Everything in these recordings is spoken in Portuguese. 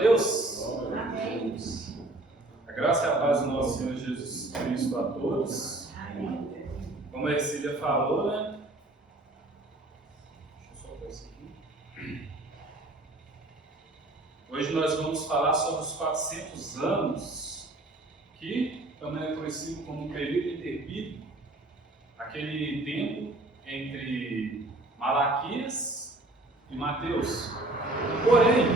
Deus. Amém. A graça e a paz do nosso Senhor Jesus Cristo a todos. Amém. Como a Ercília falou, né? Deixa eu soltar isso aqui. Hoje nós vamos falar sobre os 400 anos, que também é conhecido como o período intermídio, aquele tempo entre Malaquias e Mateus. Porém,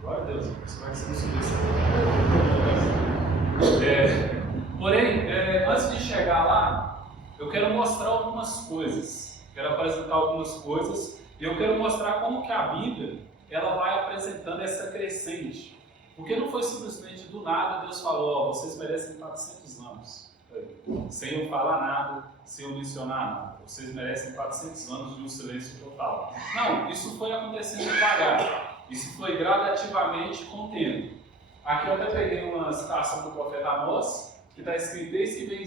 glória a Deus, espero que você não subisse. Antes de chegar lá, eu quero mostrar algumas coisas, quero apresentar algumas coisas, e eu quero mostrar como que a Bíblia ela vai apresentando essa crescente. Porque não foi simplesmente do nada Deus falou, vocês merecem 400 anos, sem eu falar nada, sem eu mencionar nada. Vocês merecem 400 anos de um silêncio total. Não, isso foi acontecendo devagar. Isso foi gradativamente com o tempo. Aqui eu até peguei uma citação do profeta Amós, que está escrito: eis que vem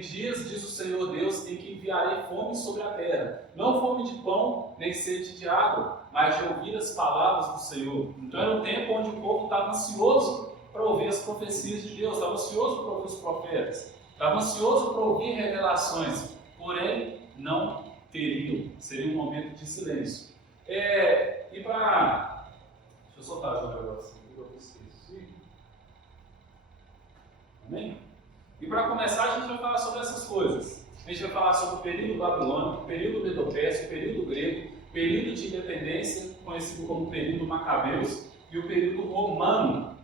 dias, diz o Senhor Deus, em que enviarei fome sobre a terra. Não fome de pão, nem sede de água, mas de ouvir as palavras do Senhor. Então era um tempo onde o povo estava ansioso para ouvir as profecias de Deus, estava ansioso para ouvir os profetas, estava ansioso para ouvir revelações, porém não teriam, seria um momento de silêncio. Deixa eu soltar o negócio aqui, eu esqueci. Amém? E para começar, a gente vai falar sobre essas coisas. A gente vai falar sobre o período babilônico, o período medopérsico, o período grego, o período de independência, conhecido como período macabeus, e o período romano.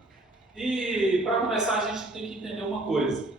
E para começar, a gente tem que entender uma coisa.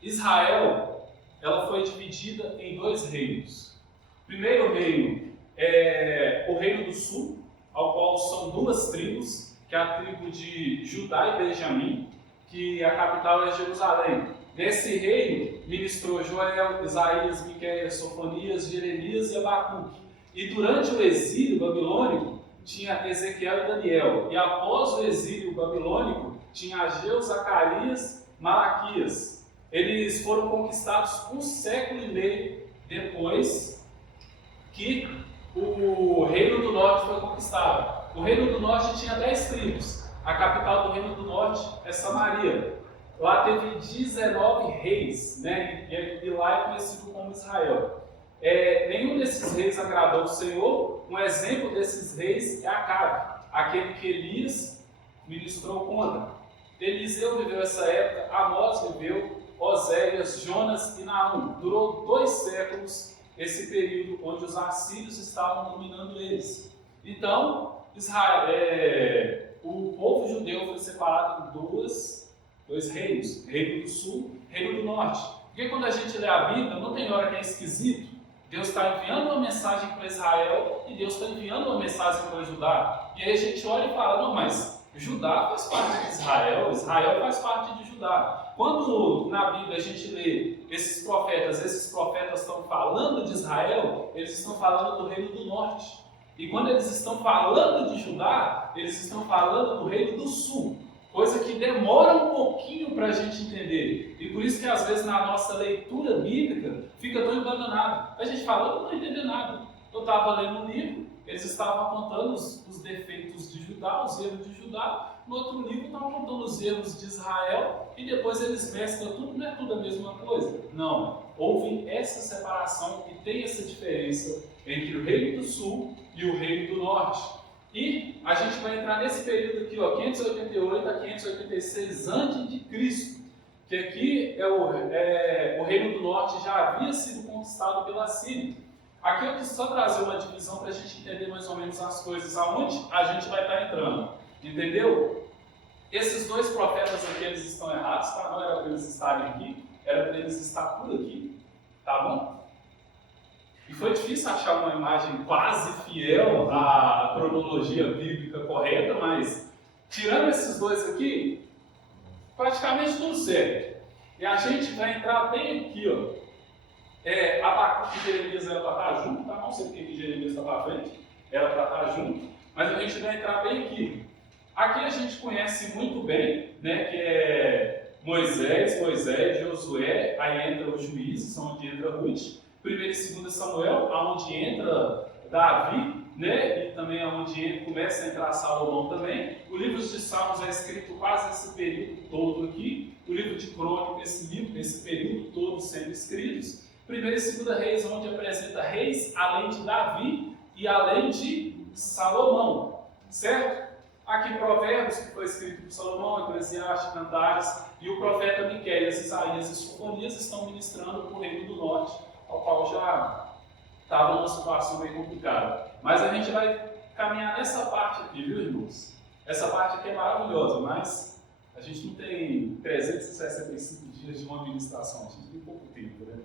Israel, ela foi dividida em dois reinos. O primeiro reino é o reino do sul, ao qual são duas tribos, que é a tribo de Judá e Benjamim, que a capital é Jerusalém. Nesse reino ministrou Joel, Isaías, Miqueias, Sofonias, Jeremias e Abacuque. E durante o exílio babilônico tinha Ezequiel e Daniel. E após o exílio babilônico tinha Ageu, Zacarias, Malaquias. Eles foram conquistados um século e meio depois que o Reino do Norte foi conquistado. O Reino do Norte tinha 10 tribos. A capital do Reino do Norte é Samaria. Lá teve 19 reis, né? E lá é conhecido como Israel. Nenhum desses reis agradou o Senhor. Um exemplo desses reis é Acabe, aquele que Elias ministrou contra. Eliseu viveu essa época, Amós viveu, Oséias, Jonas e Naum. Durou 2 séculos esse período onde os assírios estavam dominando eles. Então, o povo judeu foi separado em dois reinos, reino do sul, reino do norte. Porque quando a gente lê a Bíblia, não tem hora que é esquisito. Deus está enviando uma mensagem para Israel e Deus está enviando uma mensagem para Judá. E aí a gente olha e fala, não, mas Judá faz parte de Israel, Israel faz parte de Judá. Quando na Bíblia a gente lê esses profetas estão falando de Israel, eles estão falando do reino do norte. E quando eles estão falando de Judá, eles estão falando do reino do sul. Coisa que demora um pouquinho para a gente entender. E por isso que às vezes na nossa leitura bíblica fica tão enganado. A gente fala, eu não estou entendendo nada. Eu estava lendo um livro, eles estavam apontando os defeitos de Judá, os erros de Judá. No outro livro estavam apontando os erros de Israel. E depois eles mesclam tudo, não é tudo a mesma coisa. Não, houve essa separação e tem essa diferença entre o reino do sul e o reino do norte. E a gente vai entrar nesse período aqui, 588 a 586 a.C., que aqui o reino do norte já havia sido conquistado pela Síria. Aqui eu quis só trazer uma divisão para a gente entender mais ou menos as coisas, aonde a gente vai estar entrando, entendeu? Esses dois profetas aqui, eles estão errados, tá? Não era para eles estarem aqui, era para eles estar por aqui, tá bom? E foi difícil achar uma imagem quase fiel à cronologia bíblica correta, mas tirando esses dois aqui, praticamente tudo certo. E a gente vai entrar bem aqui, ó. Abacuque e Jeremias era para estar junto, tá? Não sei porque que Jeremias está para frente, era para estar junto, mas a gente vai entrar bem aqui. Aqui a gente conhece muito bem, né, que é Moisés, Josué, aí entra os juízes, onde entra Ruth. 1 e 2 Samuel, onde entra Davi, né? E também é onde ele começa a entrar Salomão também. O livro de Salmos é escrito quase esse período todo aqui. O livro de Crônicas, esse período todo sendo escritos. 1ª e 2ª Reis, onde apresenta reis além de Davi e além de Salomão, certo? Aqui Provérbios, que foi escrito por Salomão, Eclesiastes, Cantares, e o profeta Miqueias, Isaías e Sofonias estão ministrando para o reino do norte, ao qual já estava numa situação bem complicada. Mas a gente vai caminhar nessa parte aqui, viu, irmãos? Essa parte aqui é maravilhosa, mas a gente não tem 365 dias de uma ministração, a gente tem pouco tempo, né?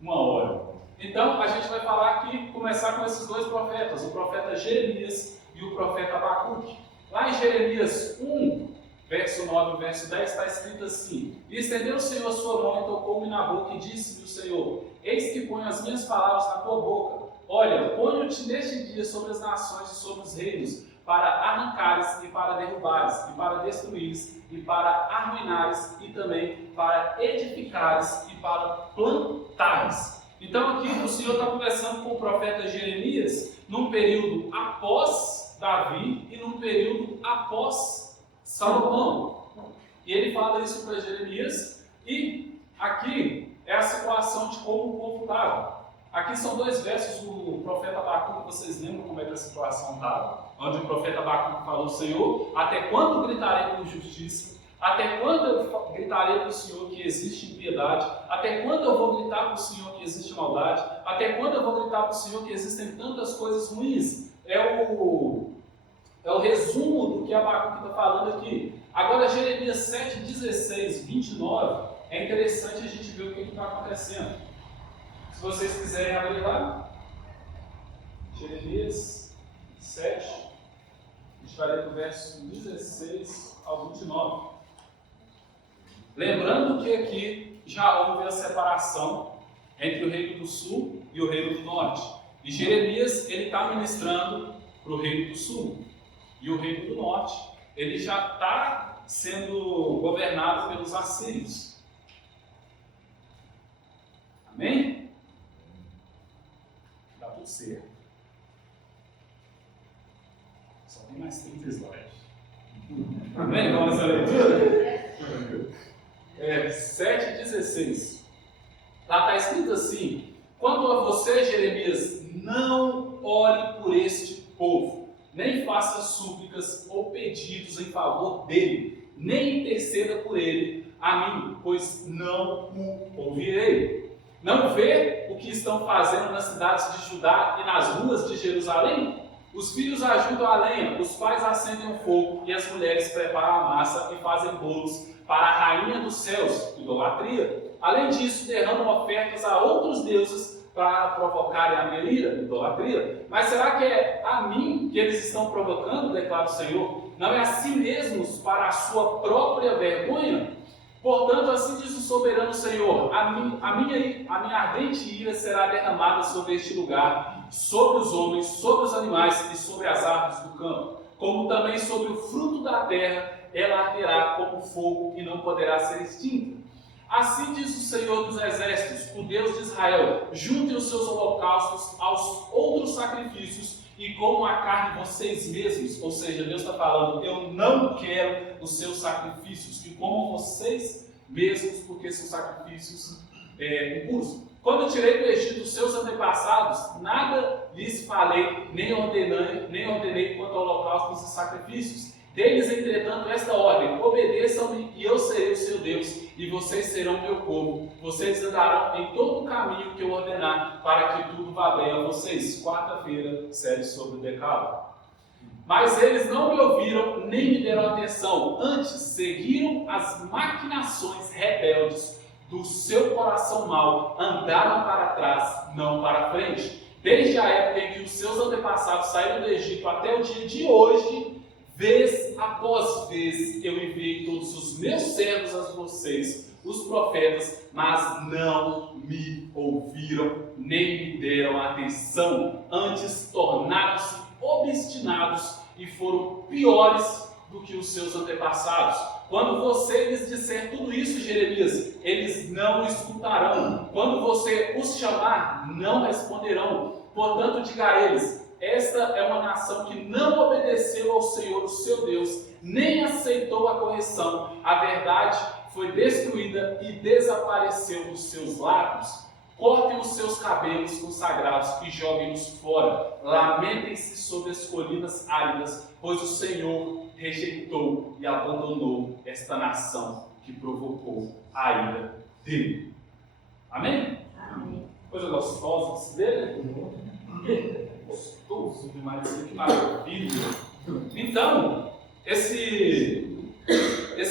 1 hora. Então, a gente vai falar aqui, começar com esses dois profetas, o profeta Jeremias e o profeta Abacuque. Lá em Jeremias 1, verso 9 e verso 10, está escrito assim: E estendeu o Senhor a sua mão e tocou-me na boca, e disse-me o Senhor: Eis que ponho as minhas palavras na tua boca. Olha, ponho-te neste dia sobre as nações e sobre os reinos, para arrancares e para derrubares, e para destruires, e para arruinares, e também para edificares e para plantares. Então aqui o Senhor está conversando com o profeta Jeremias num período após Davi e num período após Salomão. E ele fala isso para Jeremias, e aqui é a situação de como o povo estava. Aqui são 2 versos do profeta Abacuque, vocês lembram como é que a situação estava? Onde o profeta Abacuque falou: Senhor, até quando gritarei por justiça? Até quando eu gritarei para o Senhor que existe impiedade? Até quando eu vou gritar para o Senhor que existe maldade? Até quando eu vou gritar para o Senhor que existem tantas coisas ruins? É o resumo do que Abacuque está falando aqui. Agora, Jeremias 7, 16, 29, é interessante a gente ver o que está acontecendo. Se vocês quiserem abrir lá, Jeremias 7, a gente vai ler do verso 16 ao 29. Lembrando que aqui já houve a separação entre o reino do sul e o reino do norte. E Jeremias, ele está ministrando para o reino do sul. E o reino do norte, ele já está sendo governado pelos assírios. Amém? Dá tudo certo. Só tem mais 30 slides. Amém? Vamos nessa leitura? 7,16. Lá está escrito assim: Quanto a você, Jeremias, não ore por este povo, nem faça súplicas ou pedidos em favor dele, nem interceda por ele a mim, pois não o ouvirei. Não vê o que estão fazendo nas cidades de Judá e nas ruas de Jerusalém? Os filhos ajudam a lenha, os pais acendem o fogo e as mulheres preparam a massa e fazem bolos para a rainha dos céus, idolatria. Além disso, derramam ofertas a outros deuses para provocarem a melira, idolatria. Mas será que é a mim que eles estão provocando, declara o Senhor? Não é a si mesmos para a sua própria vergonha? Portanto, assim diz o soberano Senhor: a minha ardente ira será derramada sobre este lugar, sobre os homens, sobre os animais e sobre as árvores do campo, como também sobre o fruto da terra. Ela arderá como fogo e não poderá ser extinta. Assim diz o Senhor dos Exércitos, o Deus de Israel: juntem os seus holocaustos aos outros sacrifícios e comam a carne vocês mesmos. Ou seja, Deus está falando: eu não quero os seus sacrifícios, que comam vocês mesmos, porque são sacrifícios impuros. Quando eu tirei do Egito os seus antepassados, nada lhes falei, nem ordenei quanto a holocaustos e sacrifícios. Deles, entretanto, esta ordem: obedeçam-me e eu serei o seu Deus, e vocês serão meu povo. Vocês andarão em todo o caminho que eu ordenar, para que tudo vá bem a vocês. Quarta-feira, série sobre o Decálogo. Mas eles não me ouviram, nem me deram atenção. Antes, seguiram as maquinações rebeldes do seu coração mau. Andaram para trás, não para frente. Desde a época em que os seus antepassados saíram do Egito até o dia de hoje, vez após vez eu enviei todos os meus servos a vocês, os profetas, mas não me ouviram, nem me deram atenção. Antes tornaram-se obstinados e foram piores do que os seus antepassados. Quando você lhes disser tudo isso, Jeremias, eles não escutarão. Quando você os chamar, não responderão. Portanto, diga a eles: esta é uma nação que não obedeceu ao Senhor, o seu Deus, nem aceitou a correção. A verdade foi destruída e desapareceu dos seus lábios. Cortem os seus cabelos consagrados e joguem-nos fora. Lamentem-se sobre as colinas áridas, pois o Senhor rejeitou e abandonou esta nação que provocou a ira dele. Amém? Amém. Coisa gostosa dele. Gostoso demais, que maravilha. Então, esse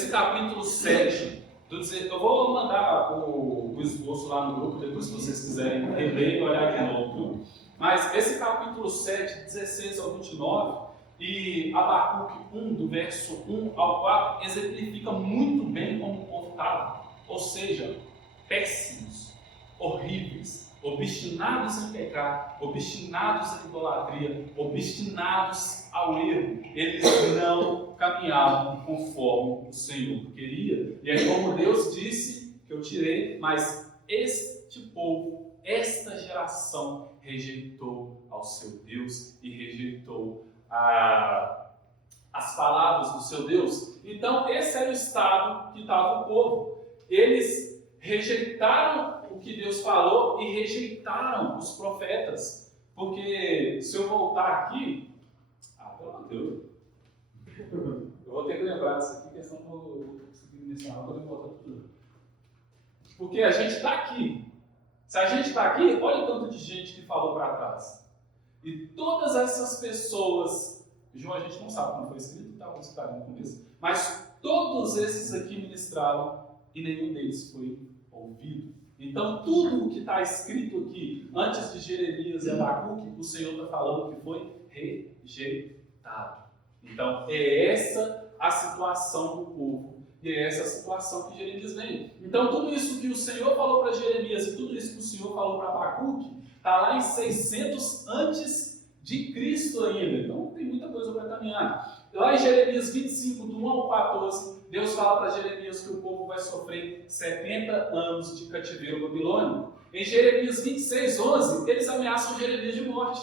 capítulo 7, eu vou mandar o esboço lá no grupo, depois se vocês quiserem reler e olhar de novo. Mas esse capítulo 7, 16 ao 29, e Abacuque 1, do verso 1 ao 4, exemplifica muito bem como o povo estava. Ou seja, péssimos, horríveis, obstinados em pecar, obstinados em idolatria, obstinados ao erro. Eles não caminhavam conforme o Senhor queria. E é como Deus disse, que eu tirei, mas este povo, esta geração rejeitou ao seu Deus e rejeitou as palavras do seu Deus. Então esse era o estado que estava o povo. Eles rejeitaram o que Deus falou e rejeitaram os profetas. Porque se eu voltar aqui, pelo amor de Deus, eu vou ter que lembrar disso aqui, questão que eu vou conseguir mencionar quando eu voltar tudo. Porque a gente está aqui. Se a gente está aqui, olha o tanto de gente que falou para trás. E todas essas pessoas, João, a gente não sabe como foi escrito, está considerado no começo, mas todos esses aqui ministraram e nenhum deles foi ouvido. Então, tudo o que está escrito aqui, antes de Jeremias e Abacuque, o Senhor está falando que foi rejeitado. Então, é essa a situação do povo. E é essa a situação que Jeremias vem. Então, tudo isso que o Senhor falou para Jeremias e tudo isso que o Senhor falou para Abacuque, está lá em 600 antes de Cristo ainda. Então, tem muita coisa para caminhar. Lá em Jeremias 25, do 1 ao 14, Deus fala para Jeremias que o povo vai sofrer 70 anos de cativeiro babilônico. Em Jeremias 26, 11, eles ameaçam Jeremias de morte,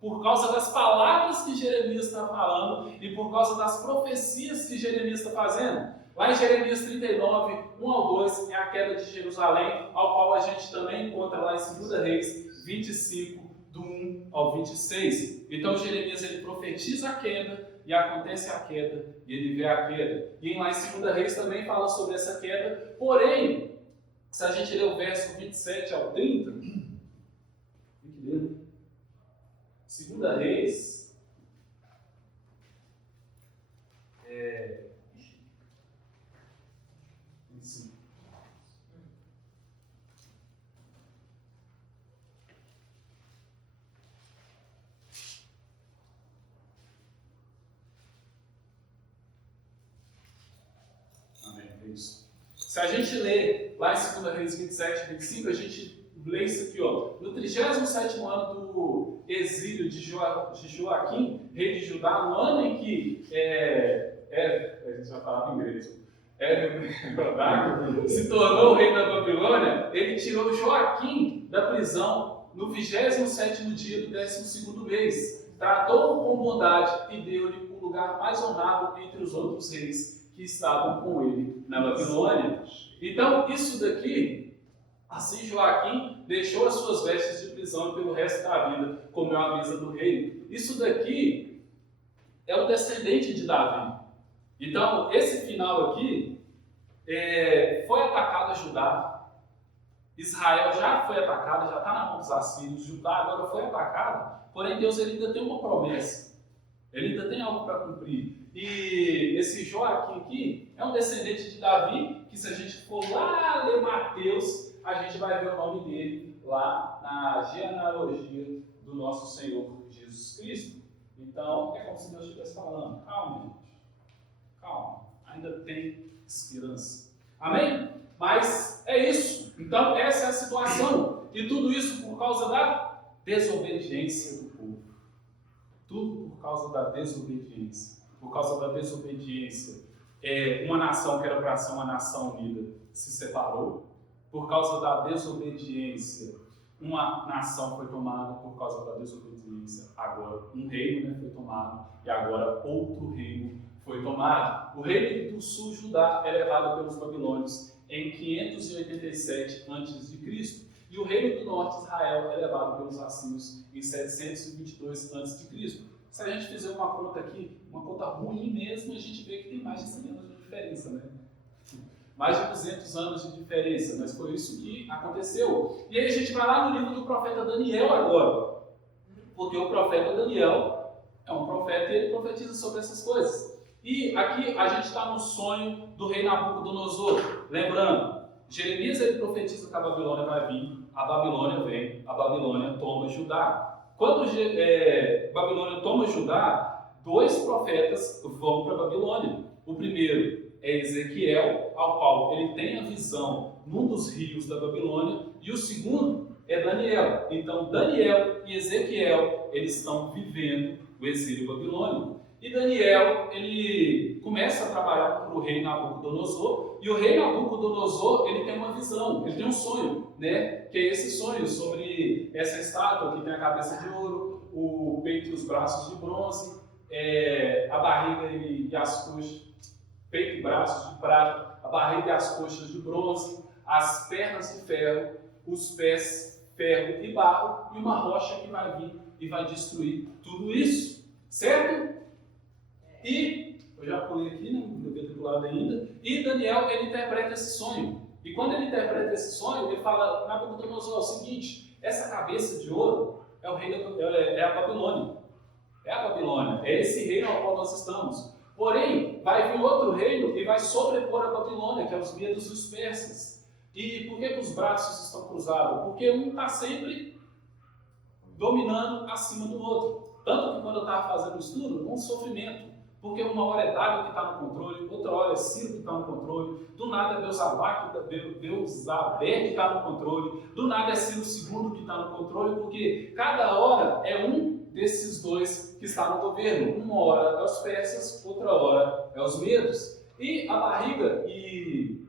por causa das palavras que Jeremias está falando e por causa das profecias que Jeremias está fazendo. Lá em Jeremias 39, 1 ao 2, é a queda de Jerusalém, ao qual a gente também encontra lá em 2 Reis 25, do 1 ao 26. Então Jeremias ele profetiza a queda, e acontece a queda, e ele vê a queda. E lá em 2 Reis também fala sobre essa queda, porém, se a gente ler o verso 27 ao 30, 2 Reis, isso. Se a gente ler lá em 2 Reis 27, 25, a gente lê isso aqui, ó. No 37º ano do exílio de Joaquim, rei de Judá, no ano em que a gente já falava em grego, se tornou o rei da Babilônia, ele tirou Joaquim da prisão no 27º dia do 12º mês. Tratou-o com bondade e deu-lhe um lugar mais honrado entre os outros reis que estavam com ele na Babilônia. Então, isso daqui, assim Joaquim deixou as suas vestes de prisão pelo resto da vida, comeu a mesa do rei. Isso daqui é o descendente de Davi. Então, esse final aqui foi atacado a Judá. Israel já foi atacado, já está na mão dos assírios. Judá agora foi atacado, porém Deus ele ainda tem uma promessa. Ele ainda tem algo para cumprir. E esse Joaquim aqui é um descendente de Davi, que se a gente for lá ler Mateus, a gente vai ver o nome dele lá na genealogia do nosso Senhor Jesus Cristo. Então, é como se Deus estivesse falando, calma, gente, calma, ainda tem esperança. Amém? Mas é isso. Então, essa é a situação. E tudo isso por causa da desobediência do povo. Tudo por causa da desobediência. Por causa da desobediência, uma nação que era para ser uma nação unida se separou. Por causa da desobediência, uma nação foi tomada por causa da desobediência, agora um reino, né, foi tomado, e agora outro reino foi tomado. O reino do sul, Judá, é levado pelos babilônios em 587 a.C., e o reino do norte, Israel, é levado pelos assírios em 722 a.C. Se a gente fizer uma conta aqui, uma conta ruim mesmo, a gente vê que tem mais de 100 anos de diferença, né? Mais de 200 anos de diferença, mas foi isso que aconteceu. E aí a gente vai lá no livro do profeta Daniel agora, porque o profeta Daniel é um profeta e ele profetiza sobre essas coisas. E aqui a gente está no sonho do rei Nabucodonosor. Lembrando, Jeremias ele profetiza que a Babilônia vai vir, a Babilônia vem, a Babilônia toma Judá. Quando Babilônia toma Judá, 2 profetas vão para a Babilônia. O primeiro é Ezequiel, ao qual ele tem a visão num dos rios da Babilônia, e o segundo é Daniel. Então Daniel e Ezequiel, eles estão vivendo o exílio babilônico. E Daniel, ele começa a trabalhar para o rei Nabucodonosor, e o rei Nabucodonosor, ele tem uma visão, ele tem um sonho, né? Que é esse sonho sobre essa estátua que tem a cabeça de ouro, o peito e os braços de bronze, a barriga e as coxas, peito e braços de prata, a barriga e as coxas de bronze, as pernas de ferro, os pés ferro e barro, e uma rocha que vai vir e vai destruir tudo isso, certo? E, eu já pulei aqui, né? Não devia ter pulado ainda. E Daniel, ele interpreta esse sonho. E quando ele interpreta esse sonho, ele fala, Nabucodonosor, é o seguinte, essa cabeça de ouro é o rei é a Babilônia. É a Babilônia, é esse reino ao qual nós estamos. Porém, vai vir outro reino e vai sobrepor a Babilônia, que é os medos e os persas. E por que os braços estão cruzados? Porque um está sempre dominando acima do outro. Tanto que quando eu estava fazendo o estudo, um sofrimento. Porque uma hora é Dário que está no controle, outra hora é Ciro que está no controle, do nada é Deus Abé que está no controle, do nada é Ciro II que está no controle, porque cada hora é um desses dois que está no governo. Uma hora é os persas, outra hora é os medos. E a barriga e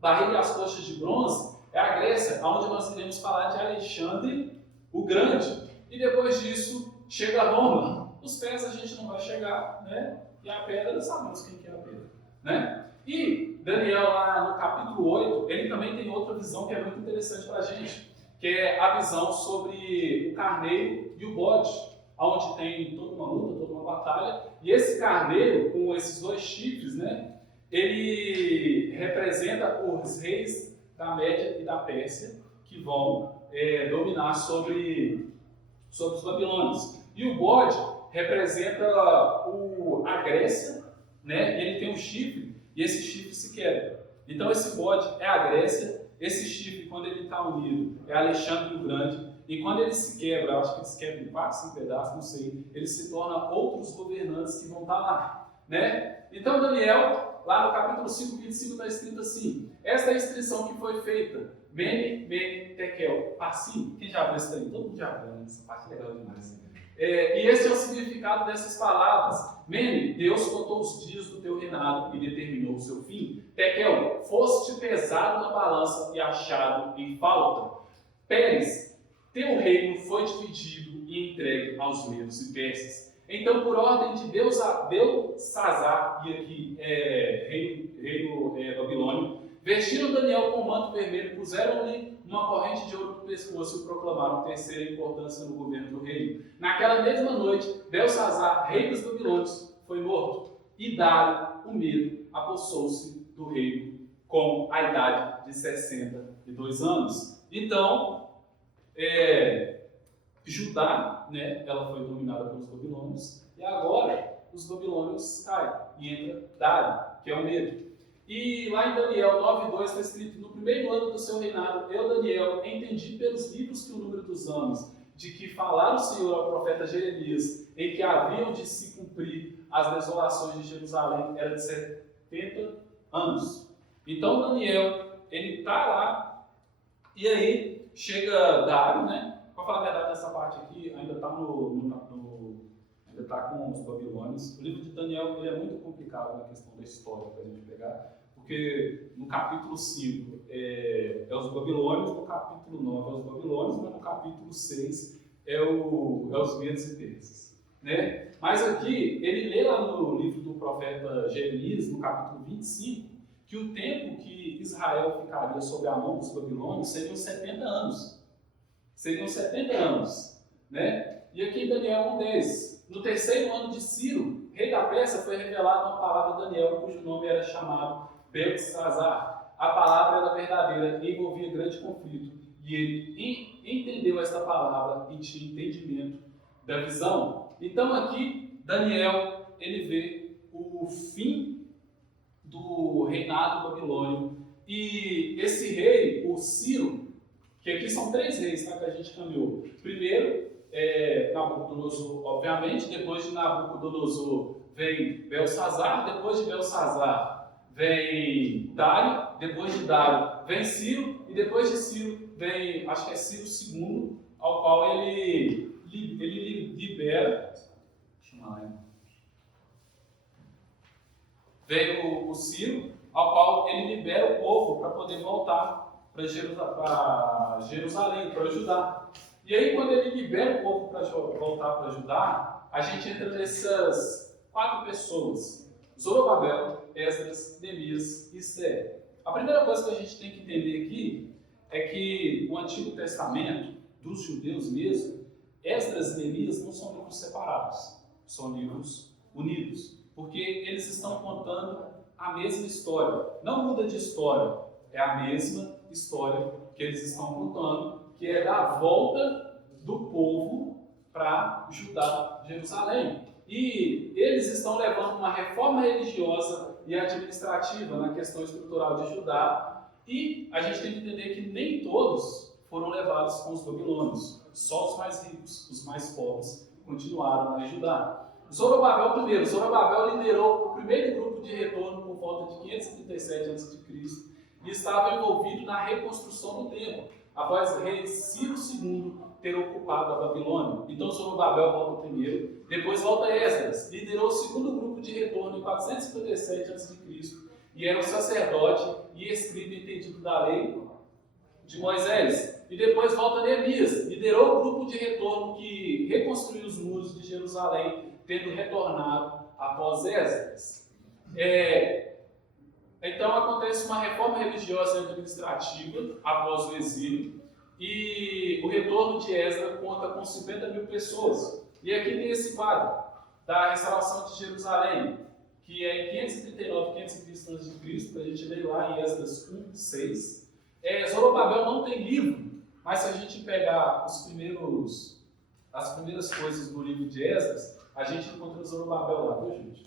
as coxas de bronze é a Grécia, onde nós iremos falar de Alexandre o Grande. E depois disso chega Roma. Os pés a gente não vai chegar, né? E a pedra, sabemos quem que é a pedra, né? E Daniel, lá no capítulo 8, ele também tem outra visão que é muito interessante para a gente, que é a visão sobre o carneiro e o bode, onde tem toda uma luta, toda uma batalha, e esse carneiro, com esses 2 chifres, né? Ele representa os reis da Média e da Pérsia, que vão dominar sobre os babilônios. E o bode representa a Grécia, né? E ele tem um chifre, e esse chifre se quebra. Então esse bode é a Grécia, esse chifre, quando ele está unido, é Alexandre o Grande, e quando ele se quebra, eu acho que ele se quebra em 4, 5 pedaços, não sei, ele se torna outros governantes que vão estar lá, né? Então Daniel, lá no capítulo 5, 25, está escrito assim, esta é a inscrição que foi feita, Mene, Mene, Tekel, Parsim. Quem já viu isso daí? Todo mundo já viu, né? Essa parte é legal demais. E esse é o significado dessas palavras. Mene, Deus contou os dias do teu reinado e determinou o seu fim. Tekel, foste pesado na balança e achado em falta. Pérez, teu reino foi dividido e entregue aos medos e persas. Então, por ordem de Belsazar, e aqui reino babilônio, vestiram Daniel com um manto vermelho, puseram-lhe uma corrente de ouro no pescoço e proclamaram terceira importância no governo do reino. Naquela mesma noite, Belsazar, rei dos babilônios, foi morto. E Dário, o medo, apossou-se do reino com a idade de 62 anos. Então, Judá, né, ela foi dominada pelos babilônios, e agora os babilônios caem, e entra Dário, que é o medo. E lá em Daniel 9:2 está escrito, no primeiro ano do seu reinado, eu, Daniel, entendi pelos livros que o número dos anos, de que falara o Senhor ao profeta Jeremias, em que haviam de se cumprir as desolações de Jerusalém, era de 70 anos. Então Daniel, ele está lá, e aí chega Dário, né? Para falar a verdade, essa parte aqui ainda está ainda está com os babilônios. O livro de Daniel ele é muito complicado na questão da história para a gente pegar, porque porque no capítulo 5 é os babilônios, no capítulo 9 é os babilônios, mas no capítulo 6 é os medos e persas, né? Mas aqui, ele lê lá no livro do profeta Jeremias, no capítulo 25, que o tempo que Israel ficaria sob a mão dos babilônios seriam 70 anos. Seriam 70 anos, né? E aqui em Daniel 1:10, no terceiro ano de Ciro, rei da Pérsia, foi revelada uma palavra a Daniel, cujo nome era chamado Beltesazar. A palavra era verdadeira e envolvia grande conflito. E ele entendeu esta palavra e tinha entendimento da visão. Então aqui, Daniel, ele vê o fim do reinado babilônio. E esse rei, o Ciro, que aqui são 3 reis, tá, que a gente caminhou. Primeiro, Nabucodonosor, obviamente. Depois de Nabucodonosor vem Belsazar. Depois de Belsazar vem Dário. Depois de Dário vem Ciro. E depois de Ciro vem, acho que é Ciro II, ao qual ele libera. Veio o Ciro, ao qual ele libera o povo para poder voltar para Jerusalém, para Judá. E aí, quando ele libera o povo para voltar para Judá, a gente entra nessas 4 pessoas: Zorobabel, Esdras, Neemias e Esther. A primeira coisa que a gente tem que entender aqui é que o Antigo Testamento, dos judeus mesmo, Esdras e Neemias não são livros separados, são livros unidos, porque eles estão contando a mesma história. Não muda de história, é a mesma história que eles estão contando, que é da volta do povo para Judá, Jerusalém. E eles estão levando uma reforma religiosa e administrativa na questão estrutural de Judá. E a gente tem que entender que nem todos foram levados com os babilônios. Só os mais ricos, os mais pobres, continuaram a Judá. Zorobabel primeiro. Zorobabel liderou o primeiro grupo de retorno por volta de 537 a.C. e estava envolvido na reconstrução do templo, após o rei Ciro II ter ocupado a Babilônia. Então Zorobabel volta primeiro, depois volta Esdras, liderou o segundo grupo de retorno em 457 a.C. e era um sacerdote e escriba entendido da lei de Moisés. E depois volta Neemias, liderou o grupo de retorno que reconstruiu os muros de Jerusalém, tendo retornado após Esdras. Então acontece uma reforma religiosa e administrativa após o exílio, e o retorno de Esdras conta com 50 mil pessoas. E aqui tem esse quadro da restauração de Jerusalém, que é em 539, 530 a.C., que a gente lê lá em Esdras 1:6. Zorobabel não tem livro, mas se a gente pegar as primeiras coisas do livro de Esdras, a gente encontra Zorobabel lá, viu, gente?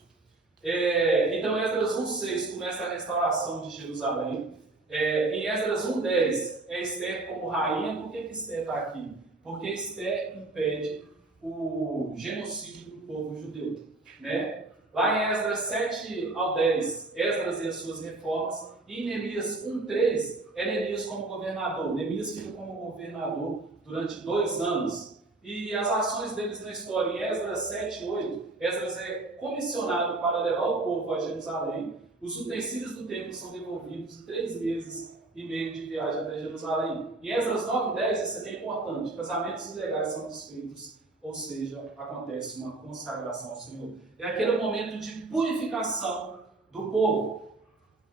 Então, Esdras 1:6 começa a restauração de Jerusalém. Em Esdras 1:10 é Esther como rainha. Por que Esther está aqui? Porque Esther impede o genocídio do povo judeu, né? Lá em Esdras 7 ao 10, Esdras e as suas reformas. E em Neemias 1:3 é Neemias como governador. Neemias fica como governador durante 2 anos. E as ações deles na história, em Esdras 7 e 8, Esdras é comissionado para levar o povo a Jerusalém. Os utensílios do templo são devolvidos em 3 meses e meio de viagem até Jerusalém. Em Esdras 9 e 10, isso aqui é importante: casamentos ilegais são desfeitos, ou seja, acontece uma consagração ao Senhor. É aquele momento de purificação do povo.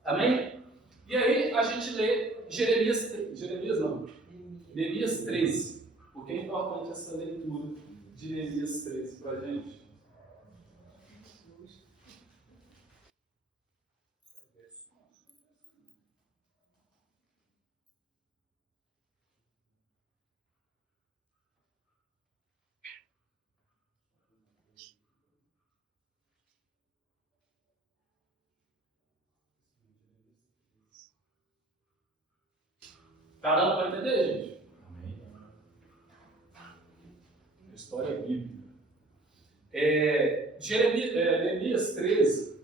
Amém? E aí a gente lê Neemias 13. Porque é importante essa leitura de Neemias 13 para a gente. Está dando para entender, gente? História bíblica. Neemias 13,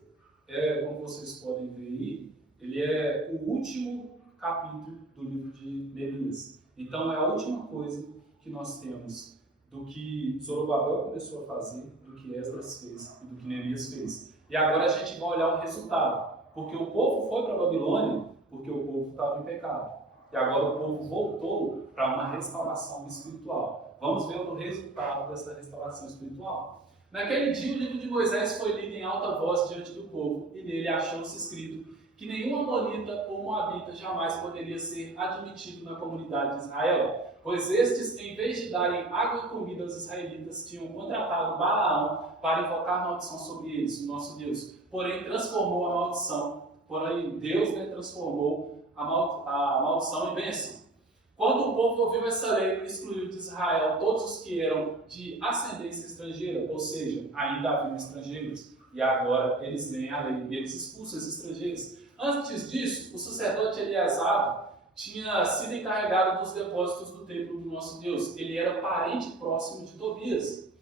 como vocês podem ver aí, ele é o último capítulo do livro de Neemias. Então é a última coisa que nós temos do que Zorobabel começou a fazer, do que Esdras fez e do que Neemias fez. E agora a gente vai olhar o resultado. Porque o povo foi para a Babilônia porque o povo estava em pecado. E agora o povo voltou para uma restauração espiritual. Vamos ver o resultado dessa restauração espiritual. Naquele dia, o livro de Moisés foi lido em alta voz diante do povo, e nele achou-se escrito que nenhum amonita ou moabita jamais poderia ser admitido na comunidade de Israel, pois estes, em vez de darem água e comida aos israelitas, tinham contratado Balaão para invocar maldição sobre eles, o nosso Deus. Porém, transformou a maldição, Deus transformou a maldição em bênção. Quando o povo ouviu essa lei, excluiu de Israel todos os que eram de ascendência estrangeira, ou seja, ainda haviam estrangeiros, e agora eles leem a lei e eles expulsam os estrangeiros. Antes disso, o sacerdote Eleazar tinha sido encarregado dos depósitos do templo do nosso Deus. Ele era parente próximo de Tobias.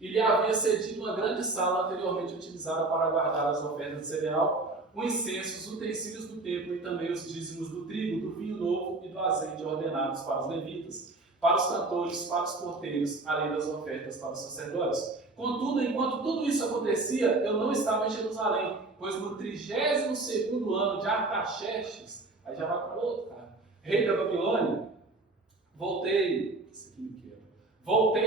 Ele havia cedido uma grande sala anteriormente utilizada para guardar as ofertas de cereal, o incenso, os utensílios do templo e também os dízimos do trigo, do vinho novo e do azeite ordenados para os levitas, para os cantores, para os porteiros, além das ofertas para os sacerdotes. Contudo, enquanto tudo isso acontecia, eu não estava em Jerusalém, pois no 32º ano de Artaxerxes, aí já vai para outro, cara, rei da Babilônia, voltei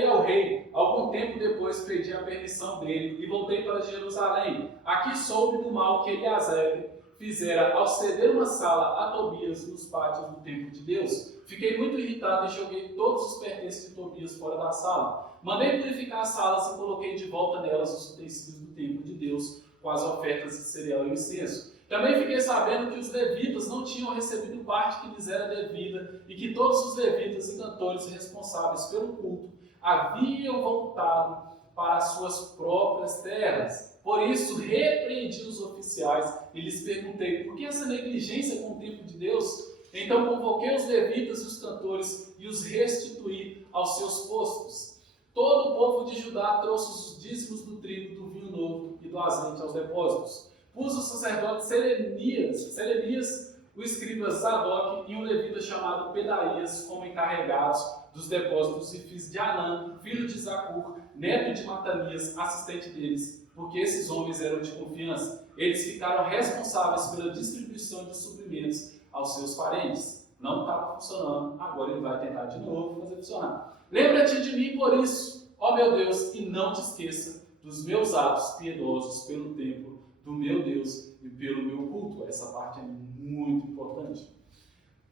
ao rei. Algum tempo depois pedi a permissão dele e voltei para Jerusalém. Aqui soube do mal que Eliaseb fizera ao ceder uma sala a Tobias nos pátios do templo de Deus. Fiquei muito irritado e joguei todos os pertences de Tobias fora da sala. Mandei purificar as salas e coloquei de volta nelas os utensílios do templo de Deus, com as ofertas de cereal e incenso. Também fiquei sabendo que os levitas não tinham recebido parte que lhes era devida e que todos os levitas e cantores responsáveis pelo culto haviam voltado para as suas próprias terras. Por isso, repreendi os oficiais e lhes perguntei por que essa negligência com o templo de Deus? Então convoquei os levitas e os cantores e os restituí aos seus postos. Todo o povo de Judá trouxe os dízimos do trigo, do vinho novo e do azeite aos depósitos. Pus o sacerdote Selemias, o escriba Zadok e um levita chamado Pedaías como encarregados dos depósitos, e fiz de Anã, filho de Zacur, neto de Matanias, assistente deles, porque esses homens eram de confiança. Eles ficaram responsáveis pela distribuição de suprimentos aos seus parentes. Não estava funcionando, agora ele vai tentar de novo fazer funcionar. Lembra-te de mim por isso, ó meu Deus, e não te esqueça dos meus atos piedosos pelo templo do meu Deus e pelo meu culto. Essa parte é muito importante.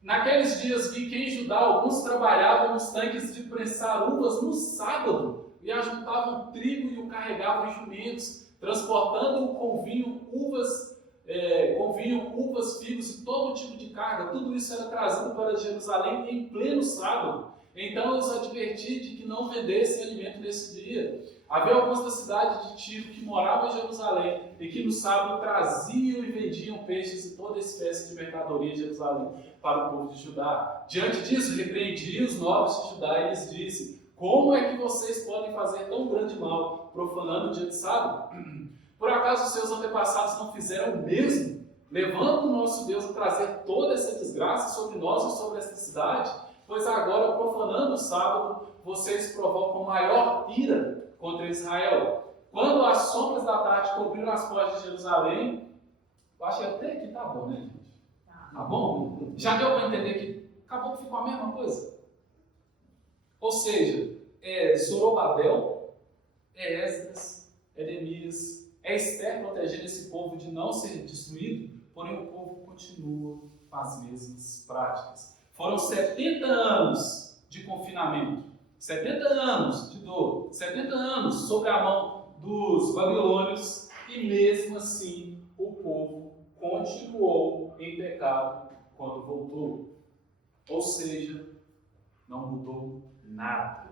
Naqueles dias vi que em Judá alguns trabalhavam nos tanques de prensar uvas no sábado e ajuntavam trigo e o carregavam em jumentos, transportando com vinho, uvas, figos e todo tipo de carga. Tudo isso era trazido para Jerusalém em pleno sábado. Então eu os adverti de que não vendessem alimento nesse dia. Havia alguns da cidade de Tiro que moravam em Jerusalém e que no sábado traziam e vendiam peixes e toda espécie de mercadoria em Jerusalém para o povo de Judá. Diante disso, repreendi os nobres de Judá e lhes disse: como é que vocês podem fazer tão grande mal, profanando o dia de sábado? Por acaso os seus antepassados não fizeram o mesmo, levando o nosso Deus a trazer toda essa desgraça sobre nós e sobre esta cidade? Pois agora, profanando o sábado, vocês provocam maior ira contra Israel. Quando as sombras da tarde cobriram as portas de Jerusalém, eu acho que até aqui tá bom, né, gente? Tá bom? Já deu para entender que acabou que ficou a mesma coisa? Ou seja, é Zorobabel, é Esdras, é Neemias, é Esther protegendo esse povo de não ser destruído, porém o povo continua com as mesmas práticas. Foram 70 anos de confinamento, 70 anos de dor, 70 anos sob a mão dos babilônios, e mesmo assim o povo continuou em pecado quando voltou. Ou seja, não mudou nada.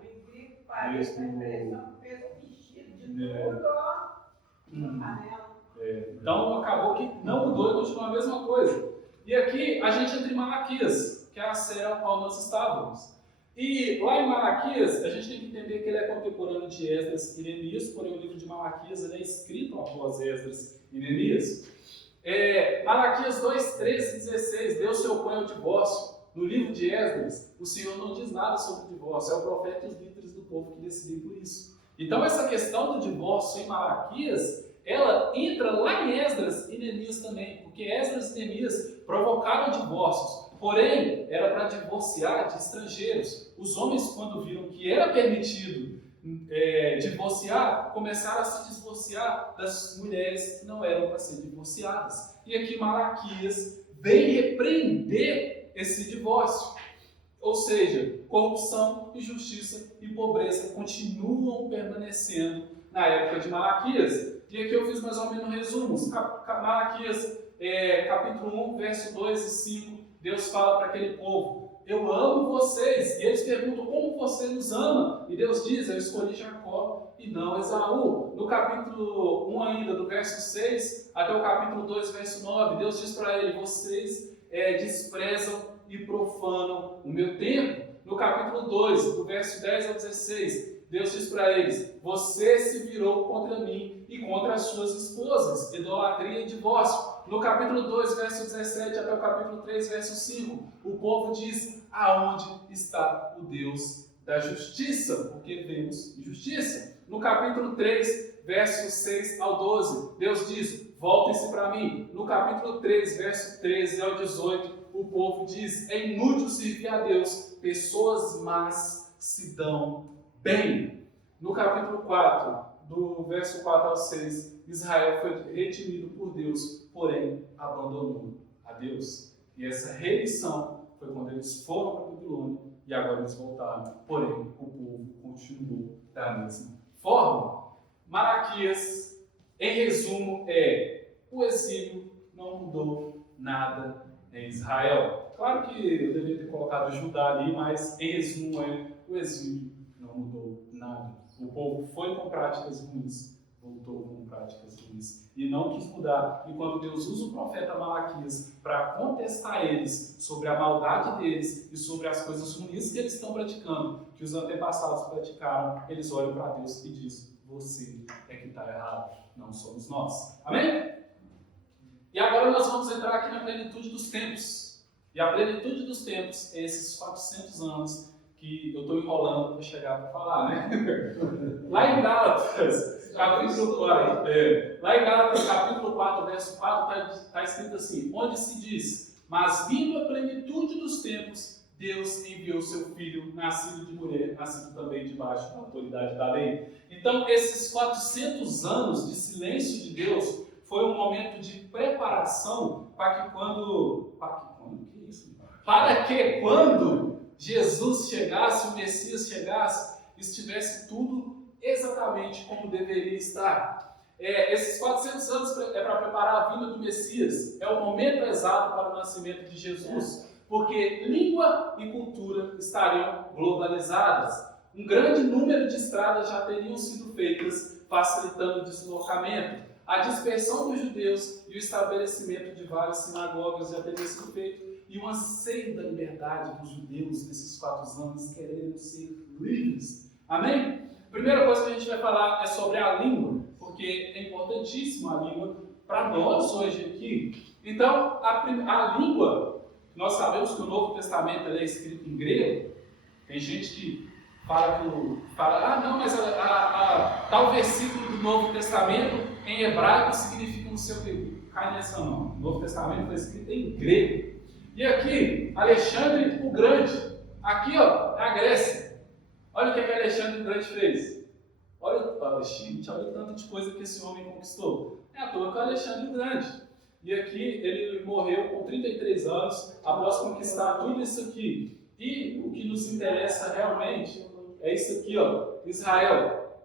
Então acabou que não mudou e continua a mesma coisa. E aqui a gente entra em Malaquias, que é a série ao qual nós estávamos. E lá em Malaquias, a gente tem que entender que ele é contemporâneo de Esdras e Neemias, porém o livro de Malaquias ele é escrito após Esdras e Neemias. Malaquias 2, 13 e 16, Deus se opõe ao divórcio. No livro de Esdras, o Senhor não diz nada sobre o divórcio, é o profeta e os líderes do povo que decidem por isso. Então essa questão do divórcio em Malaquias, ela entra lá em Esdras e Neemias também, porque Esdras e Neemias provocaram divórcios, porém era para divorciar de estrangeiros. Os homens, quando viram que era permitido divorciar, começaram a se divorciar das mulheres que não eram para ser divorciadas. E aqui Malaquias vem repreender esse divórcio. Ou seja, corrupção, injustiça e pobreza continuam permanecendo na época de Malaquias. E aqui eu fiz mais ou menos um resumo. Malaquias, capítulo 1, verso 2 e 5, Deus fala para aquele povo: eu amo vocês. E eles perguntam: como você nos ama? E Deus diz: eu escolhi Jacó e não Esaú. No capítulo 1 ainda, do verso 6 até o capítulo 2, verso 9, Deus diz para ele: vocês desprezam e profanam o meu templo. No capítulo 2, do verso 10 ao 16, Deus diz para eles: você se virou contra mim e contra as suas esposas, idolatria e divórcio. No capítulo 2, verso 17 até o capítulo 3, verso 5, o povo diz: aonde está o Deus da justiça? Porque vemos injustiça. No capítulo 3, versos 6 ao 12, Deus diz: voltem-se para mim. No capítulo 3, verso 13 ao 18, o povo diz: é inútil servir a Deus, pessoas más se dão bem. No capítulo 4, do verso 4 ao 6, Israel foi redimido por Deus, porém abandonou a Deus. E essa remissão foi quando eles foram para a Babilônia e agora eles voltaram. Porém, o povo continuou da mesma forma. Malaquias, em resumo, o exílio não mudou nada em Israel. Claro que eu deveria ter colocado Judá ali, mas em resumo o exílio não mudou nada. O povo foi com práticas ruins, voltou com práticas ruins e não quis mudar. E quando Deus usa o profeta Malaquias para contestar eles sobre a maldade deles e sobre as coisas ruins que eles estão praticando, que os antepassados praticaram, eles olham para Deus e dizem: você é que está errado, não somos nós. Amém? E agora nós vamos entrar aqui na plenitude dos tempos. E a plenitude dos tempos é esses 400 anos que eu estou enrolando para chegar para falar, né? Lá em Gálatas, capítulo 4, capítulo 4, verso 4, está escrito assim: onde se diz: mas vindo a plenitude dos tempos, Deus enviou seu filho, nascido de mulher, nascido também debaixo da autoridade da lei. Então, esses 400 anos de silêncio de Deus foi um momento de preparação para que quando Jesus chegasse, o Messias chegasse, estivesse tudo exatamente como deveria estar. Esses 400 anos é para preparar a vinda do Messias. É o momento exato para o nascimento de Jesus, porque língua e cultura estariam globalizadas. Um grande número de estradas já teriam sido feitas, facilitando o deslocamento. A dispersão dos judeus e o estabelecimento de várias sinagogas já teriam sido feito, e o anseio da liberdade dos judeus nesses 4 anos querendo ser livres. Amém? A primeira coisa que a gente vai falar é sobre a língua, porque é importantíssima a língua para nós hoje aqui. Então, a língua, nós sabemos que o Novo Testamento é escrito em grego. Tem gente que fala, não, mas tal versículo do Novo Testamento em hebraico significa não sei o que. Cai nessa não. O Novo Testamento foi escrito em grego. E aqui, Alexandre o Grande. Aqui, é a Grécia. Olha o que Alexandre o Grande fez. Olha o tanto de coisa que esse homem conquistou. É à toa que é Alexandre o Grande. E aqui, ele morreu com 33 anos, após conquistar tudo isso aqui. E o que nos interessa realmente é isso aqui, Israel.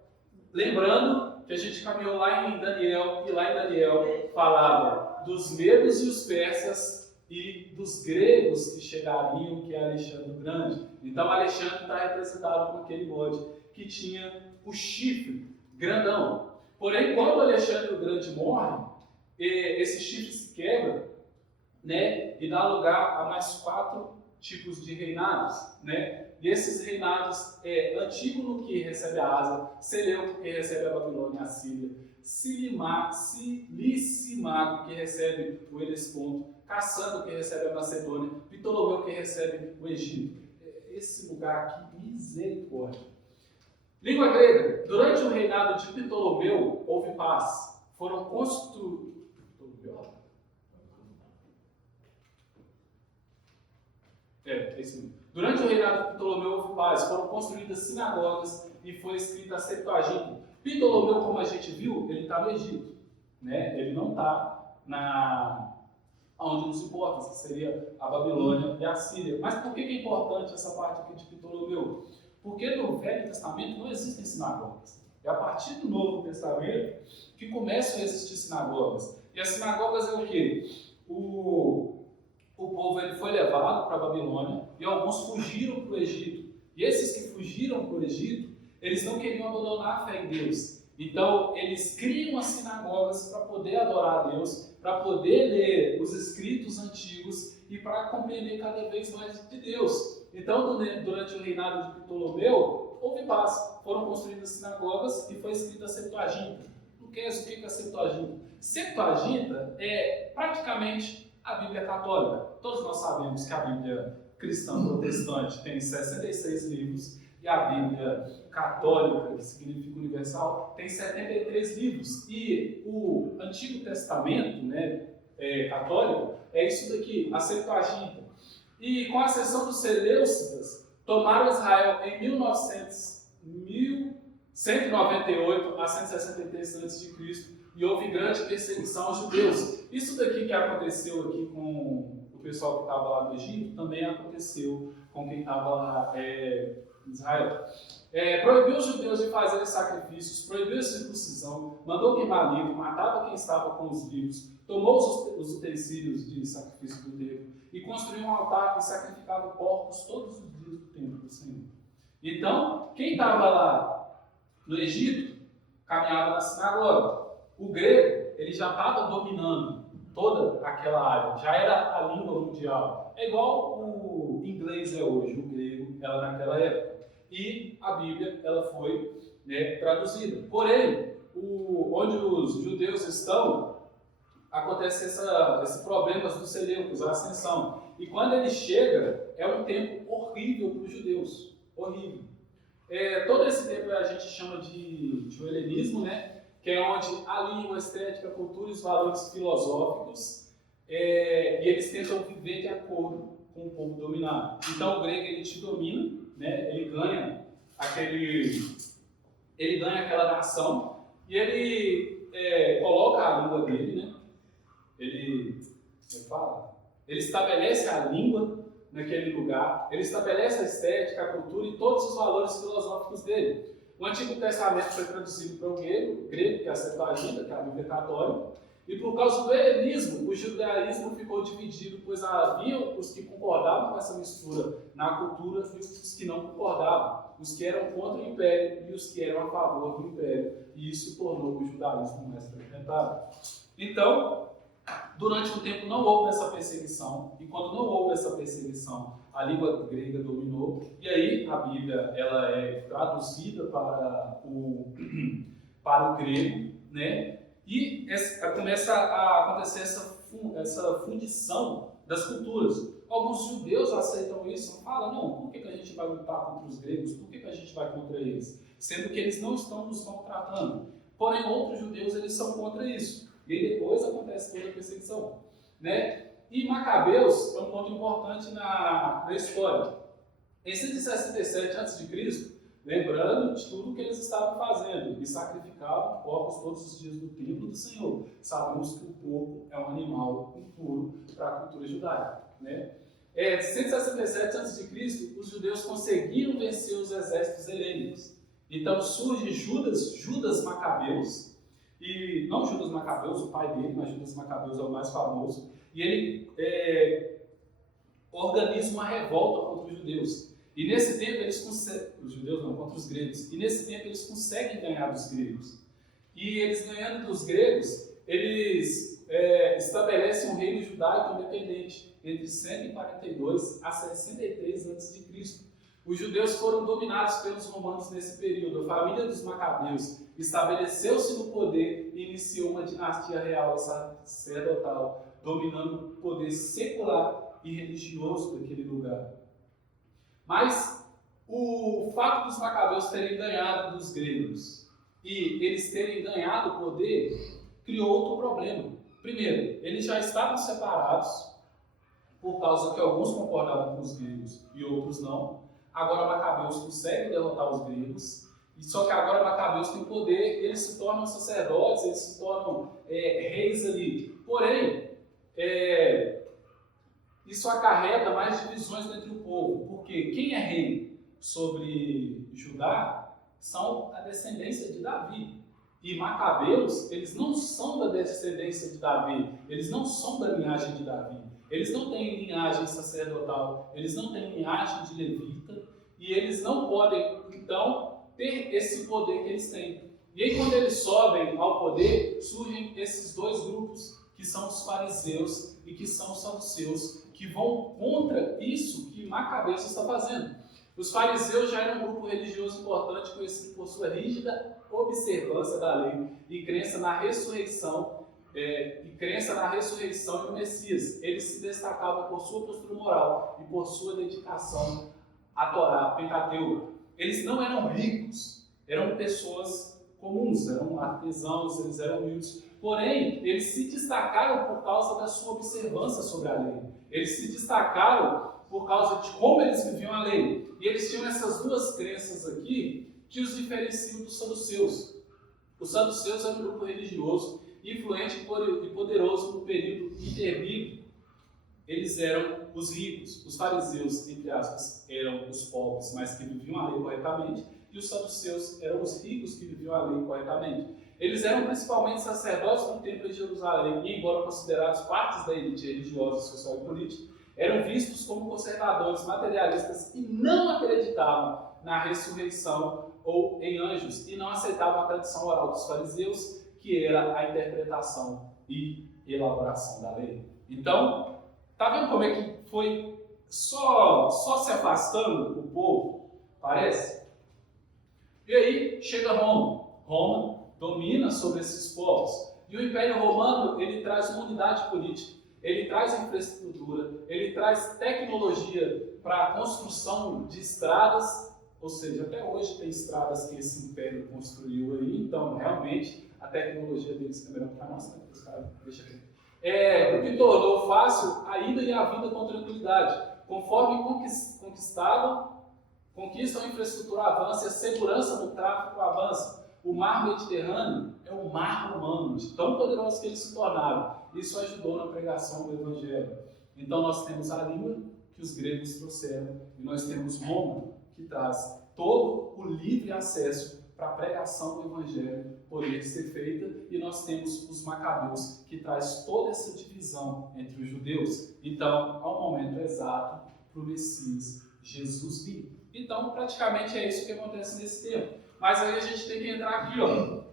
Lembrando que a gente caminhou lá em Daniel, e lá em Daniel falava dos medos e os persas e dos gregos que chegariam, que é Alexandre o Grande. Então Alexandre está representado com aquele bode que tinha o chifre grandão. Porém, quando Alexandre o Grande morre, esse chifre se quebra, né, e dá lugar a mais 4 tipos de reinados, né? E esses reinados Antígono, que recebe a Ásia, Seleuco, que recebe a Babilônia e a Síria, Silicimago, que recebe o Helesponto, Cassandro, que recebe a Macedônia, Ptolomeu, que recebe o Egito. Esse lugar aqui, misericórdia. Língua grega. Durante o reinado de Ptolomeu, houve paz. Foram construídos... É isso mesmo. Durante o reinado de Ptolomeu houve paz, foram construídas sinagogas e foi escrita a Septuaginta. Ptolomeu, como a gente viu, ele está no Egito, né? Ele não está onde nos importa, que seria a Babilônia e a Síria. Mas por que é importante essa parte aqui de Ptolomeu? Porque no Velho Testamento não existem sinagogas. É a partir do Novo Testamento que começam a existir sinagogas. E as sinagogas é o quê? O povo ele foi levado para a Babilônia e alguns fugiram para o Egito. E esses que fugiram para o Egito, eles não queriam abandonar a fé em Deus. Então, eles criam as sinagogas para poder adorar a Deus, para poder ler os escritos antigos e para compreender cada vez mais de Deus. Então, durante o reinado de Ptolomeu, houve paz. Foram construídas sinagogas e foi escrita a Septuaginta. O que é a Septuaginta? Septuaginta é praticamente a Bíblia católica. Todos nós sabemos que a Bíblia cristã protestante tem 66 livros e a Bíblia católica, que significa universal, tem 73 livros. E o Antigo Testamento, né, católico, é isso daqui, a Septuaginta. E com a exceção dos Seleucidas, tomaram Israel em 1198 a 163 a.C. e houve grande perseguição aos judeus. Isso daqui que aconteceu aqui com o pessoal que estava lá no Egito, também aconteceu com quem estava lá em Israel. Proibiu os judeus de fazerem sacrifícios, proibiu a circuncisão, mandou queimar livro, matava quem estava com os livros, tomou os utensílios de sacrifício do templo e construiu um altar e sacrificava porcos todos os dias do templo do Senhor. Então, quem estava lá no Egito, caminhava na sinagoga. O grego, ele já estava dominando toda aquela área, já era a língua mundial. É igual o inglês é hoje, o grego era naquela época. E a Bíblia, ela foi, né, traduzida. Porém, onde os judeus estão, acontece esse problema dos Seleucos, a ascensão. E quando ele chega, é um tempo horrível para os judeus. Horrível. Todo esse tempo a gente chama de helenismo, né? Que é onde a língua, a estética, a cultura e os valores filosóficos, e eles tentam viver de acordo com o povo dominado. Então o grego ele te domina, né? Ele ganha aquela nação e ele coloca a língua dele, né? Ele estabelece a língua naquele lugar, ele estabelece a estética, a cultura e todos os valores filosóficos dele. O Antigo Testamento foi traduzido para o grego, que é a Septuaginta, que é a Bíblia católica, e por causa do helenismo, o judaísmo ficou dividido, pois havia os que concordavam com essa mistura na cultura e os que não concordavam, os que eram contra o Império e os que eram a favor do Império, e isso tornou o judaísmo mais frequentado. Então, durante um tempo não houve essa perseguição, e quando não houve essa perseguição, a língua grega dominou, e aí a Bíblia ela é traduzida para o grego, né? E começa a acontecer essa fundição das culturas. Alguns judeus aceitam isso e falam, não, por que a gente vai lutar contra os gregos? Por que a gente vai contra eles? Sendo que eles não estão nos maltratando. Porém, outros judeus eles são contra isso. E aí depois acontece toda a perseguição, né? E Macabeus é um ponto importante na história. Em 167 a.C., lembrando de tudo que eles estavam fazendo, e sacrificavam porcos todos os dias no templo do Senhor. Sabemos que o porco é um animal impuro para a cultura judaica, né? Em 167 a.C., os judeus conseguiram vencer os exércitos helênicos. Então surge Judas Macabeus, e não Judas Macabeus, o pai dele, mas Judas Macabeus é o mais famoso, e ele organiza uma revolta contra os judeus. E nesse tempo eles conseguem, os judeus não, contra os gregos, e nesse tempo eles conseguem ganhar dos gregos. E eles ganhando dos gregos, eles estabelecem um reino judaico independente entre 142 a 63 a.C. Os judeus foram dominados pelos romanos nesse período. A família dos Macabeus estabeleceu-se no poder e iniciou uma dinastia real sacerdotal, dominando o poder secular e religioso daquele lugar. Mas o fato dos Macabeus terem ganhado dos gregos e eles terem ganhado o poder criou outro problema. Primeiro, eles já estavam separados por causa que alguns concordavam com os gregos e outros não. Agora Macabeus consegue derrotar os gregos, só que agora Macabeus tem poder, eles se tornam sacerdotes, eles se tornam reis ali. Porém, isso acarreta mais divisões entre o povo, porque quem é rei sobre Judá são a descendência de Davi. E Macabeus, eles não são da descendência de Davi, eles não são da linhagem de Davi. Eles não têm linhagem sacerdotal, eles não têm linhagem de levita, e eles não podem, então, ter esse poder que eles têm. E aí, quando eles sobem ao poder, surgem esses dois grupos, que são os fariseus e que são os saduceus, que vão contra isso que Macabeus está fazendo. Os fariseus já eram um grupo religioso importante, conhecido por sua rígida observância da lei e crença na ressurreição, e no Messias. Eles se destacavam por sua postura moral e por sua dedicação à Torá, Pentateuco. Eles não eram ricos, eram pessoas comuns, eram artesãos, eles eram humildes. Porém, eles se destacaram por causa da sua observância sobre a lei. Eles se destacaram por causa de como eles viviam a lei. E eles tinham essas duas crenças aqui que os diferenciam dos saduceus. Os saduceus eram um grupo religioso, influente e poderoso no período interbíblico. Eles eram os ricos. Os fariseus, entre aspas, eram os pobres, mas que viviam a lei corretamente. E os saduceus eram os ricos que viviam a lei corretamente. Eles eram principalmente sacerdotes no templo de Jerusalém e, embora considerados partes da elite religiosa, social e política, eram vistos como conservadores, materialistas e não acreditavam na ressurreição ou em anjos e não aceitavam a tradição oral dos fariseus, que era a interpretação e elaboração da lei. Então, tá vendo como é que foi só se afastando o povo? Parece? E aí chega Roma. Roma domina sobre esses povos. E o Império Romano, ele traz uma unidade política, ele traz infraestrutura, ele traz tecnologia para a construção de estradas, ou seja, até hoje tem estradas que esse império construiu aí, então realmente a tecnologia deles é melhor para nós, né? Os caras, deixa aqui. O que tornou fácil a ida e a vinda com tranquilidade. Conforme conquistam a infraestrutura avança e a segurança no tráfego avança. O mar Mediterrâneo é um mar romano, de tão poderoso que eles se tornaram. Isso ajudou na pregação do Evangelho. Então nós temos a língua que os gregos trouxeram e nós temos Roma, que traz todo o livre acesso para a pregação do Evangelho poder ser feita, e nós temos os Macabeus, que traz toda essa divisão entre os judeus. Então, ao momento exato para o Messias Jesus vir. Então, praticamente é isso que acontece nesse tempo. Mas aí a gente tem que entrar aqui,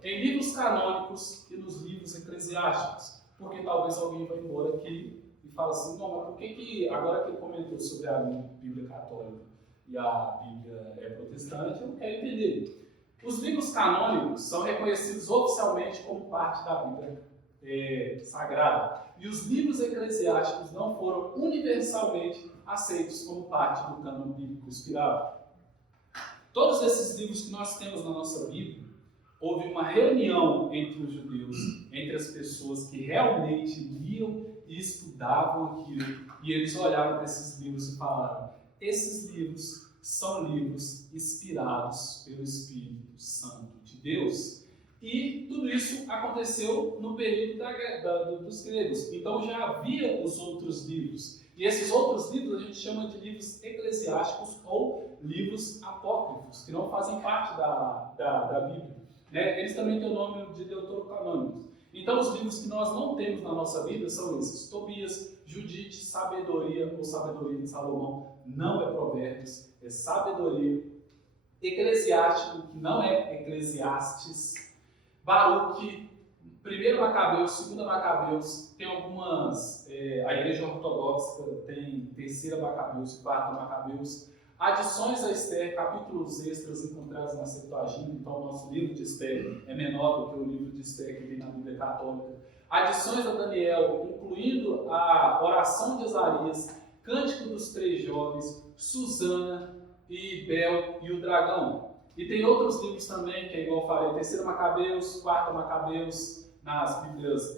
em livros canônicos e nos livros eclesiásticos, porque talvez alguém vá embora aqui e fala assim, não, mas por que agora que ele comentou sobre a Bíblia católica e a Bíblia protestante, eu não quero entender. Os livros canônicos são reconhecidos oficialmente como parte da Bíblia sagrada, e os livros eclesiásticos não foram universalmente aceitos como parte do cânon bíblico inspirado. Todos esses livros que nós temos na nossa Bíblia, houve uma reunião entre os judeus, entre as pessoas que realmente liam e estudavam aquilo, e eles olharam para esses livros e falaram, esses livros são livros inspirados pelo Espírito Santo de Deus. E tudo isso aconteceu no período dos gregos. Então já havia os outros livros. E esses outros livros a gente chama de livros eclesiásticos ou livros apócrifos, que não fazem parte da Bíblia. Eles também têm o nome de deuterocanônicos. Então os livros que nós não temos na nossa Bíblia são esses: Tobias, Judite, Sabedoria ou Sabedoria de Salomão, não é Provérbios, é Sabedoria. Eclesiástico, que não é Eclesiastes. Baruque, 1 Macabeus, 2 Macabeus, tem algumas, a Igreja Ortodoxa tem 3 Macabeus, 4 Macabeus, adições a Esther, capítulos extras encontrados na Septuaginta, então o nosso livro de Esther é menor do que o livro de Esther que tem na Bíblia Católica, adições a Daniel, incluindo a oração de Ezarias, Cântico dos Três Jovens, Susana e Bel e o Dragão. E tem outros livros também, que é igual eu falei, 3 Macabeus, 4 Macabeus, nas Bíblias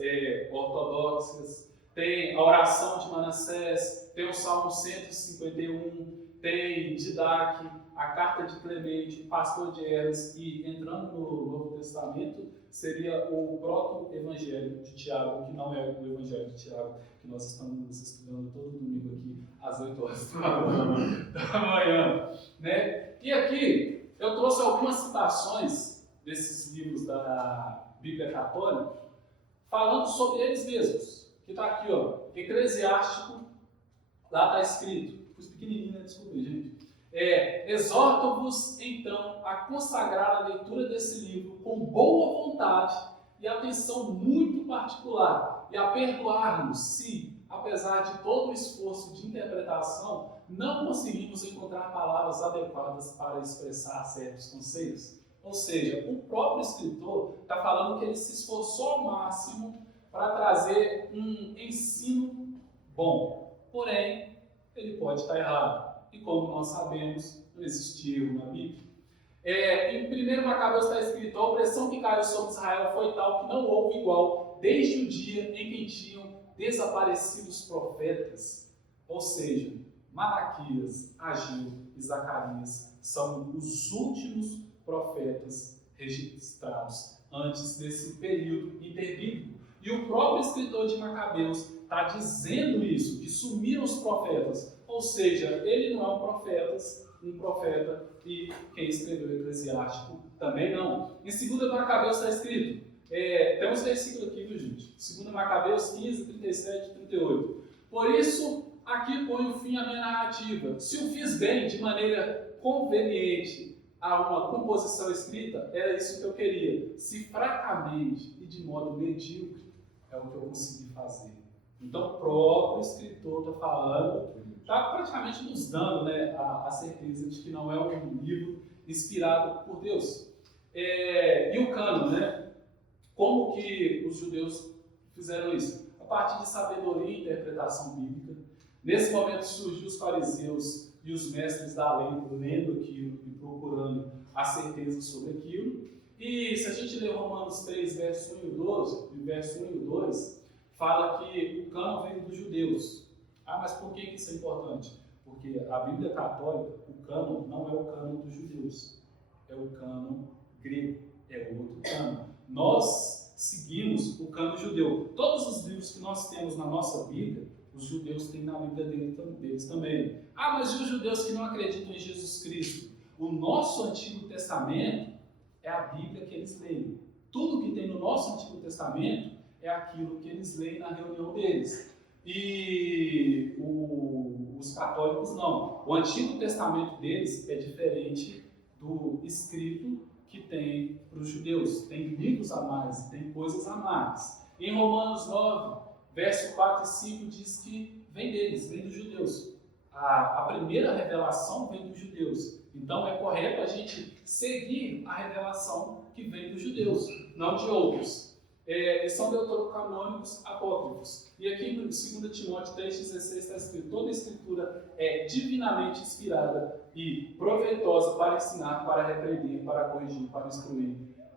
ortodoxas, tem a oração de Manassés, tem o Salmo 151, tem Didaque, a carta de Clemente, pastor de Eras, e entrando no Novo Testamento, seria o proto-evangelho de Tiago, que não é o evangelho de Tiago, que nós estamos estudando todo domingo aqui, às 8 horas da manhã. Né? E aqui, eu trouxe algumas citações desses livros da Bíblia Católica, falando sobre eles mesmos. Que está aqui, ó, Eclesiástico, lá está escrito, os pequenininhos, né? Desculpa, gente. Exorto-vos, então, a consagrar a leitura desse livro com boa vontade e atenção muito particular, e a perdoar-nos se, apesar de todo o esforço de interpretação, não conseguimos encontrar palavras adequadas para expressar certos conceitos. Ou seja, o próprio escritor está falando que ele se esforçou ao máximo para trazer um ensino bom. Porém, ele pode estar errado. E como nós sabemos, não existe erro na Bíblia. Em 1 Macabeus está escrito: a opressão que caiu sobre Israel foi tal que não houve igual desde o dia em que tinham desaparecido os profetas. Ou seja, Malaquias, Ageu e Zacarias são os últimos profetas registrados antes desse período interbíblico. E o próprio escritor de Macabeus está dizendo isso, que sumiram os profetas. Ou seja, ele não é um profeta, e quem escreveu o Eclesiástico também não. Em 2 Macabeus está escrito, tem uns versículos aqui, viu, gente? 2 Macabeus 15, 37 e 38. Por isso, aqui ponho fim à minha narrativa. Se o fiz bem, de maneira conveniente, a uma composição escrita, era isso que eu queria. Se fracamente e de modo medíocre, é o que eu consegui fazer. Então, o próprio escritor está falando, está praticamente nos dando, né, a certeza de que não é um livro inspirado por Deus. E o cânon, né? Como que os judeus fizeram isso? A partir de sabedoria e interpretação bíblica. Nesse momento surgiu os fariseus e os mestres da lei lendo aquilo e procurando a certeza sobre aquilo. E se a gente ler Romanos 3, verso 1 e 2, fala que o cânon veio dos judeus. Mas por que isso é importante? Porque a Bíblia Católica, o cânon não é o cânon dos judeus, é o cânon grego, é outro cânon. Nós seguimos o cânon judeu. Todos os livros que nós temos na nossa Bíblia, os judeus têm na Bíblia deles também. Mas e os judeus que não acreditam em Jesus Cristo? O nosso Antigo Testamento é a Bíblia que eles leem. Tudo que tem no nosso Antigo Testamento é aquilo que eles leem na reunião deles. E os católicos não. O Antigo Testamento deles é diferente do escrito que tem para os judeus. Tem livros a mais, tem coisas a mais. Em Romanos 9, verso 4 e 5 diz que vem deles, vem dos judeus. A primeira revelação vem dos judeus. Então é correto a gente seguir a revelação que vem dos judeus, não de outros. São deuterocanônicos apócrifos. E aqui em 2 Timóteo 3,16 está escrito: toda a escritura é divinamente inspirada e proveitosa para ensinar, para repreender, para corrigir, para instruir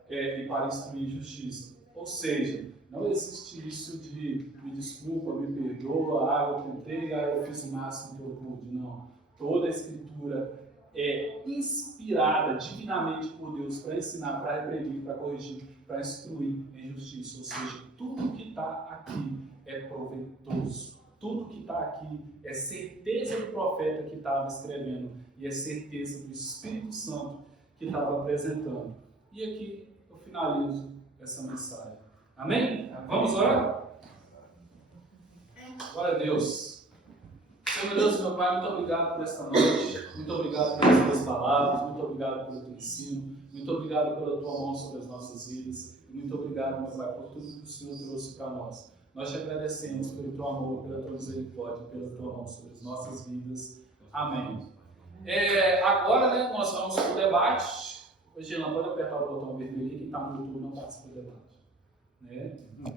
e para instruir justiça. Ou seja, não existe isso de me desculpa, me perdoa, eu tentei, eu fiz o máximo que eu pude. Não. Toda a escritura é inspirada divinamente por Deus para ensinar, para repreender, para corrigir, para instruir em justiça. Ou seja, tudo que está aqui é proveitoso. Tudo que está aqui é certeza do profeta que estava escrevendo e é certeza do Espírito Santo que estava apresentando. E aqui eu finalizo essa mensagem. Amém? Vamos orar? Glória a Deus. Senhor Deus, meu Pai, muito obrigado por esta noite. Muito obrigado pelas tuas palavras. Muito obrigado pelo teu ensino. Muito obrigado pela tua mão sobre as nossas vidas. E muito obrigado, meu Pai, por tudo que o Senhor trouxe para nós. Nós te agradecemos pelo teu amor, pela tua misericórdia, pela tua mão sobre as nossas vidas. Amém. Agora, né, nós vamos para o debate. Ô, Gelan, pode apertar o botão vermelho. Quem está no YouTube não participa do debate. Né?